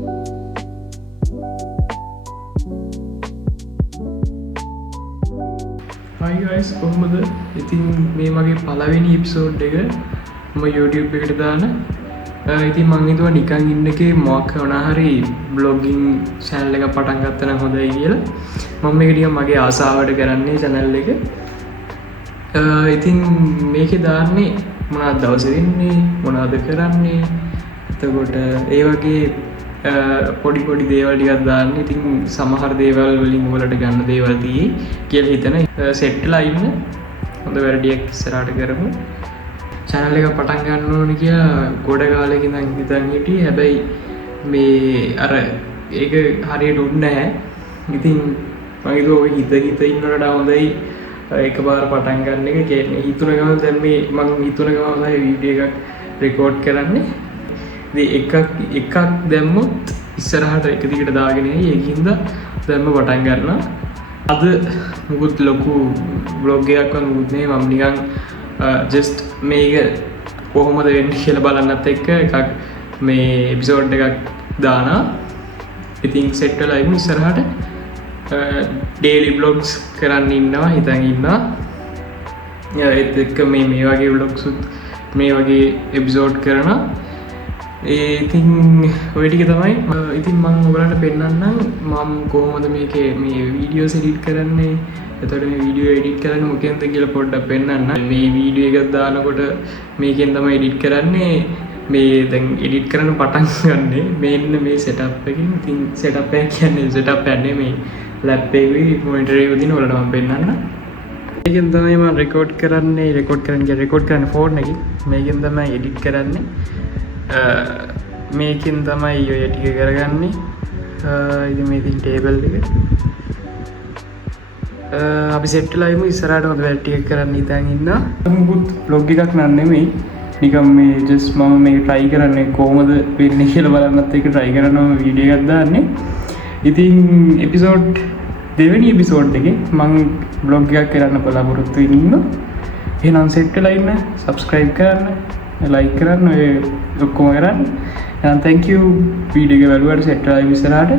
Hi guys, කොහොමද? ඉතින් මේ මගේ පළවෙනි එපිසෝඩ් එක මම YouTube එකට දාන. ඉතින් මං හිතුවා නිකන් ඉන්න එකේ මොකක් වුණා හරි බ්ලොගින් channel එකක් පටන් ගත්තා නම් හොඳයි කියලා. මම මේක ටිකක් මගේ ආසාවට කරන්නේ channel එක. ඉතින් මේකේ දාන්නේ මොනවද දවසේ වෙන්නේ, මොනවද කරන්නේ. එතකොට ඒ වගේ පොඩි පොඩි දේවල් ටිකක් දාන්න. ඉතින් සමහර දේවල් වලින් ඔයාලට ගන්න දේවල් තියෙයි කියලා හිතන සෙට් වෙලා ඉන්න. හොඳ වැඩියක් ඉස්සරහට කරමු. channel එක පටන් ගන්න ඕනේ කියලා ගොඩ කාලෙක ඉඳන් හිතන් හිටියේ. හැබැයි මේ අර ඒක හරියට උන්නේ නැහැ. ඉතින් මම හිතුවා ඔය හිත ඉන්නවට හොඳයි එකපාර පටන් ගන්න එක. කියන්නේ හිතුන ගමන් දැන් මේ මම හිතුන ගමන් තමයි වීඩියෝ එකක් රෙකෝඩ් කරන්නේ. එකක් දැම්මොත් ඉස්සරහට එක දිගට දාගෙන යයි. ඒකින්ද දැම්ම පටන් ගන්නවා. අද මුකුත් ලොකු බ්ලොග් එකක් වගේ මුකුත් නෙවෙයි. මම නිකන් ජස්ට් මේක කොහොමද වෙන්නේ කියලා බලන්නත් එක්ක එකක් මේ එපිසෝඩ් එකක් දානවා. ඉතින් සෙට් වෙලා ඉමු ඉස්සරහට ඩේලි බ්ලොග්ස් කරන්න ඉන්නවා හිතන් ඉන්නවා. ඒත් එක්ක මේ වගේ බ්ලොග්ස් මේ වගේ එපිසෝඩ් කරනවා. ඉතින් ඔය ටික තමයි. ඉතින් මම ඔයගලන්ට පෙන්නන්නම් මම කොහොමද මේකේ මේ වීඩියෝස් එඩිට් කරන්නේ. එතකොට මේ වීඩියෝ එඩිට් කරන්නේ මොකෙන්ද කියලා පොඩ්ඩක් පෙන්නන්න. මේ වීඩියෝ එකක් දානකොට මේකෙන් තමයි එඩිට් කරන්නේ. මේ දැන් එඩිට් කරන්න පටන් ගන්නෙ මෙන්න මේ සෙටප් එකකින්. ඉතින් සෙටප් එක කියන්නේ සෙටප් එකනේ මේ ලැප් එකේ මොනිටර් එක උදින ඔයාලට මම පෙන්නන්න. මේකෙන් තමයි මම රෙකෝඩ් කරන්නේ ෆෝන් එකකින්. මේකෙන් තමයි එඩිට් කරන්නේ. මේකින් තමයි ඔය ටික කරගන්නේ. ඉතින් මේ තියෙන ටේබල් එක අපි සෙට් වෙලා ඉමු. ඉස්සරහට මොකද වැඩ ටික කරන්න හිතන් ඉන්නවා. මුකුත් vlog එකක් නන් නෙමෙයි. නිකන් මේ ජස්ට් මම මේක try කරන්නේ කොහොමද වෙන්නේ කියලා බලන්නත් ඒක try කරනවා වීඩියෝ එකක් දාන්නේ. ඉතින් එපිසෝඩ් දෙවෙනි එපිසෝඩ් එකේ මම vlog එකක් කරන්න බලාපොරොත්තු වෙනවා. එහෙනම් සෙට් වෙලා ඉන්න, subscribe කරන්න, like කරන්න, ඔය ඔක්කොම කරන්න. And thank you වීඩියෝ එක බලුවාට සෙට් වෙලා ඉස්සරහට